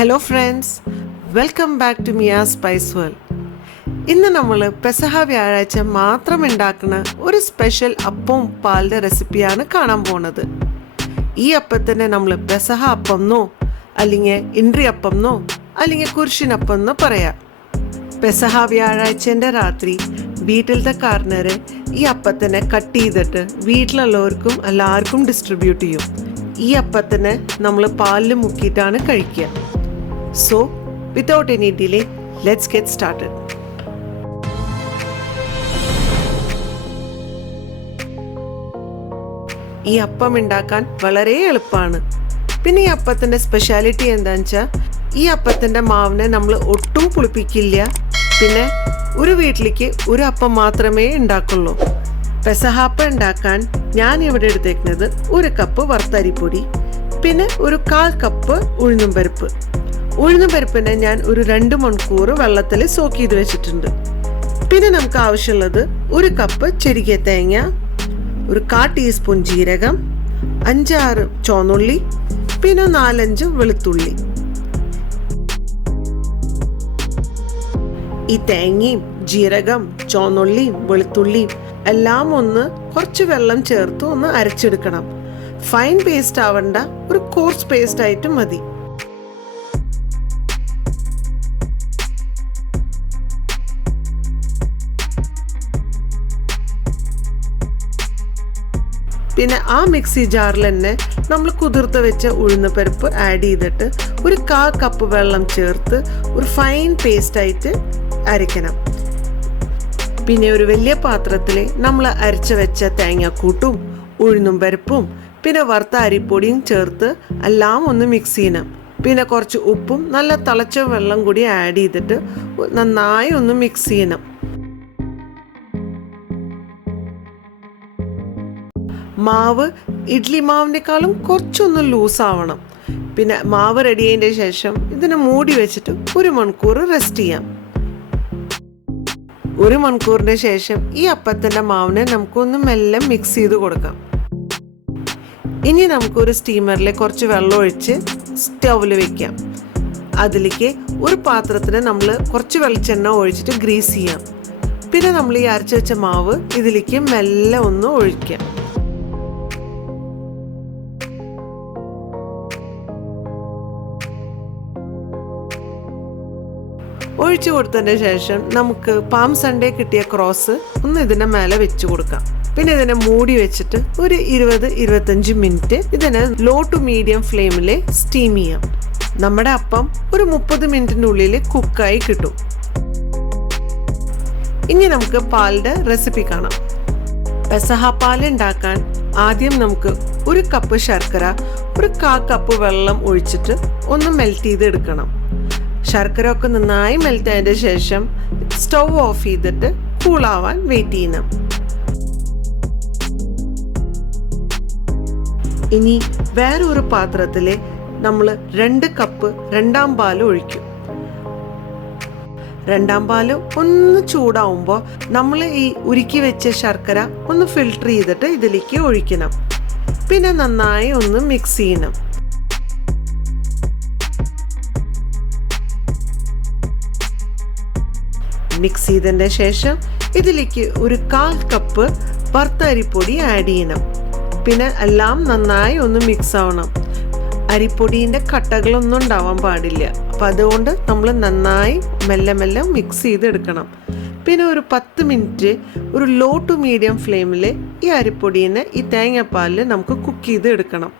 Hello friends, welcome back to Mia Spice World. ഇന്ന് നമ്മൾ പെസഹ വ്യാഴാഴ്ച മാത്രം ഉണ്ടാക്കുന്ന ഒരു സ്പെഷ്യൽ അപ്പവും പാലിൻ്റെ റെസിപ്പിയാണ് കാണാൻ പോണത്. ഈ അപ്പത്തിനെ നമ്മൾ പെസഹ അപ്പം എന്നോ അല്ലെങ്കിൽ ഇൻട്രി അപ്പം എന്നോ അല്ലെങ്കിൽ കുരിശിനപ്പം എന്നോ പറയാം. പെസഹ വ്യാഴാഴ്ചൻ്റെ രാത്രി വീട്ടിലത്തെ കാർണര് ഈ അപ്പത്തിനെ കട്ട് ചെയ്തിട്ട് വീട്ടിലുള്ളവർക്കും എല്ലാവർക്കും ഡിസ്ട്രിബ്യൂട്ട് ചെയ്യും. ഈ അപ്പത്തിനെ നമ്മൾ പാലിൽ മുക്കിയിട്ടാണ് കഴിക്കുക. So, without any delay, let's get started. ഈ അപ്പം ഉണ്ടാക്കാൻ വളരെ എളുപ്പമാണ്. പിന്നെ ഈ അപ്പത്തിൻ്റെ സ്പെഷ്യാലിറ്റി എന്താണെന്ന് വെച്ചാൽ ഈ അപ്പത്തിൻ്റെ മാവിനെ നമ്മൾ ഒട്ടും പുളിപ്പിക്കില്ല. പിന്നെ ഒരു വീട്ടിലേക്ക് ഒരു അപ്പം മാത്രമേ ഉണ്ടാക്കുള്ളൂ. പെസഹാപ്പം ഉണ്ടാക്കാൻ ഞാൻ ഇവിടെ എടുത്തേക്കുന്നത് 1 കപ്പ് വറുത്തരിപ്പൊടി, പിന്നെ ഒരു 1/4 കപ്പ് ഉഴുന്നും പരിപ്പിനെ ഞാൻ ഒരു 2 മണിക്കൂർ വെള്ളത്തിൽ സോക്ക് ചെയ്ത് വെച്ചിട്ടുണ്ട്. പിന്നെ നമുക്ക് ആവശ്യമുള്ളത് 1 കപ്പ് ചെറിയ തേങ്ങ, ഒരു 1/4 ടീസ്പൂൺ ജീരകം, 5-6 ചുവന്നുള്ളി, പിന്നെ 4-5 വെളുത്തുള്ളി. ഈ തേങ്ങയും ജീരകം, ചുവന്നുള്ളിയും വെളുത്തുള്ളിയും എല്ലാം ഒന്ന് കുറച്ച് വെള്ളം ചേർത്ത് ഒന്ന് അരച്ചെടുക്കണം. ഫൈൻ പേസ്റ്റ് ആവണ്ട, ഒരു കോഴ്സ് പേസ്റ്റ് ആയിട്ട് മതി. പിന്നെ ആ മിക്സി ജാറിൽ തന്നെ നമ്മൾ കുതിർത്ത് വെച്ച ഉഴുന്ന് പരിപ്പ് ആഡ് ചെയ്തിട്ട് ഒരു 1/4 കപ്പ് വെള്ളം ചേർത്ത് ഒരു ഫൈൻ പേസ്റ്റായിട്ട് അരയ്ക്കണം. പിന്നെ ഒരു വലിയ പാത്രത്തിൽ നമ്മൾ അരച്ച് വെച്ച തേങ്ങാക്കൂട്ടും ഉഴുന്നും പരിപ്പും പിന്നെ വറുത്ത അരിപ്പൊടിയും ചേർത്ത് എല്ലാം ഒന്ന് മിക്സ് ചെയ്യണം. പിന്നെ കുറച്ച് ഉപ്പും നല്ല തിളച്ച വെള്ളം കൂടി ആഡ് ചെയ്തിട്ട് നന്നായി ഒന്ന് മിക്സ് ചെയ്യണം. മാവ് ഇഡ്ലി മാവിനേക്കാളും കുറച്ചൊന്ന് ലൂസാവണം. പിന്നെ മാവ് റെഡി ആയതിൻ്റെ ശേഷം ഇതിനെ മൂടി വെച്ചിട്ട് 1 മണിക്കൂർ റെസ്റ്റ് ചെയ്യാം. 1 മണിക്കൂറിന് ശേഷം ഈ അപ്പത്തിൻ്റെ മാവിനെ നമുക്കൊന്ന് മെല്ലെ മിക്സ് ചെയ്ത് കൊടുക്കാം. ഇനി നമുക്കൊരു സ്റ്റീമറിൽ കുറച്ച് വെള്ളം ഒഴിച്ച് സ്റ്റൗവിൽ വെക്കാം. അതിലേക്ക് ഒരു പാത്രത്തിൽ നമ്മൾ കുറച്ച് വെളിച്ചെണ്ണ ഒഴിച്ചിട്ട് ഗ്രീസ് ചെയ്യാം. പിന്നെ നമ്മൾ ഈ അരച്ച് വെച്ച മാവ് ഇതിലേക്ക് മെല്ലെ ഒന്ന് ഒഴിക്കാം. ഒഴിച്ചു കൊടുത്തതിന് ശേഷം നമുക്ക് പാം സൺഡേ കിട്ടിയ ക്രോസ് ഒന്ന് ഇതിൻ്റെ മേലെ വെച്ച് കൊടുക്കാം. പിന്നെ ഇതിനെ മൂടി വെച്ചിട്ട് ഒരു 20-25 മിനിറ്റ് ഇതിനെ ലോ ടു മീഡിയം ഫ്ലെയിമിൽ സ്റ്റീം ചെയ്യാം. നമ്മുടെ അപ്പം ഒരു 30 മിനിറ്റിനുള്ളിൽ കുക്കായി കിട്ടും. ഇനി നമുക്ക് പാലിൻ്റെ റെസിപ്പി കാണാം. പെസഹ പാൽ ഉണ്ടാക്കാൻ ആദ്യം നമുക്ക് 1 കപ്പ് ശർക്കര ഒരു 1/4 കപ്പ് വെള്ളം ഒഴിച്ചിട്ട് ഒന്ന് മെൽറ്റ് ചെയ്ത് എടുക്കണം. ശർക്കര ഒക്കെ നന്നായി മെൽറ്റ് ആയതിൻ്റെ ശേഷം സ്റ്റൗ ഓഫ് ചെയ്തിട്ട് കൂളാവാൻ വെയിറ്റ് ചെയ്യണം. ഇനി വേറൊരു പാത്രത്തിൽ നമ്മൾ 2 കപ്പ് 2ാം പാൽ ഒഴിക്കും. 2ാം പാൽ ഒന്ന് ചൂടാവുമ്പോൾ നമ്മൾ ഈ ഉരുക്കി വെച്ച ശർക്കര ഒന്ന് ഫിൽട്ടർ ചെയ്തിട്ട് ഇതിലേക്ക് ഒഴിക്കണം. പിന്നെ നന്നായി ഒന്ന് മിക്സ് ചെയ്യണം. മിക്സ് ചെയ്തതിൻ്റെ ശേഷം ഇതിലേക്ക് ഒരു 1/4 കപ്പ് വറുത്ത അരിപ്പൊടി ആഡ് ചെയ്യണം. പിന്നെ എല്ലാം നന്നായി ഒന്ന് മിക്സ് ആവണം. അരിപ്പൊടീൻ്റെ കട്ടകളൊന്നും ഉണ്ടാവാൻ പാടില്ല. അപ്പം അതുകൊണ്ട് നമ്മൾ നന്നായി മെല്ലെ മെല്ലെ മിക്സ് ചെയ്തെടുക്കണം. പിന്നെ ഒരു 10 മിനിറ്റ് ഒരു ലോ ടു മീഡിയം ഫ്ലെയിമിൽ ഈ അരിപ്പൊടീനെ ഈ തേങ്ങാപ്പാലിൽ നമുക്ക് കുക്ക് ചെയ്ത് എടുക്കണം.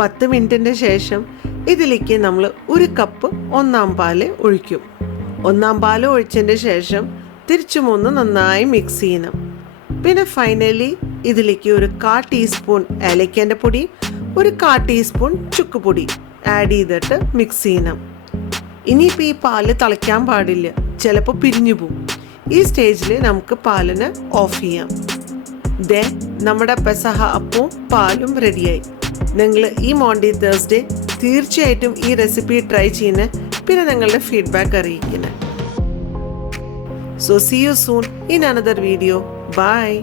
10 മിനിറ്റിൻ്റെ ശേഷം ഇതിലേക്ക് നമ്മൾ 1 കപ്പ് 1ാം പാൽ ഒഴിക്കും. 1ാം പാൽ ഒഴിച്ചതിൻ്റെ ശേഷം തിരിച്ചും ഒന്ന് നന്നായി മിക്സ് ചെയ്യണം. പിന്നെ ഫൈനലി ഇതിലേക്ക് ഒരു 1/4 ടീസ്പൂൺ ഏലക്കൻ്റെ പൊടി, ഒരു 1/4 ടീസ്പൂൺ ചുക്കുപൊടി ആഡ് ചെയ്തിട്ട് മിക്സ് ചെയ്യണം. ഇനിയിപ്പോൾ ഈ പാല് തിളയ്ക്കാൻ പാടില്ല, ചിലപ്പോൾ പിരിഞ്ഞു പോകും. ഈ സ്റ്റേജിൽ നമുക്ക് പാലിനെ ഓഫ് ചെയ്യാം. ദേ നമ്മുടെ പെസഹ അപ്പവും പാലും റെഡിയായി. നിങ്ങൾ ഈ മോണ്ടി തേഴ്സ്ഡേ തീർച്ചയായിട്ടും ഈ റെസിപ്പി ട്രൈ ചെയ്യുന്ന പിന്നെ നിങ്ങളുടെ ഫീഡ്ബാക്ക് അറിയിക്കുന്നത്. So see you soon in another video. Bye.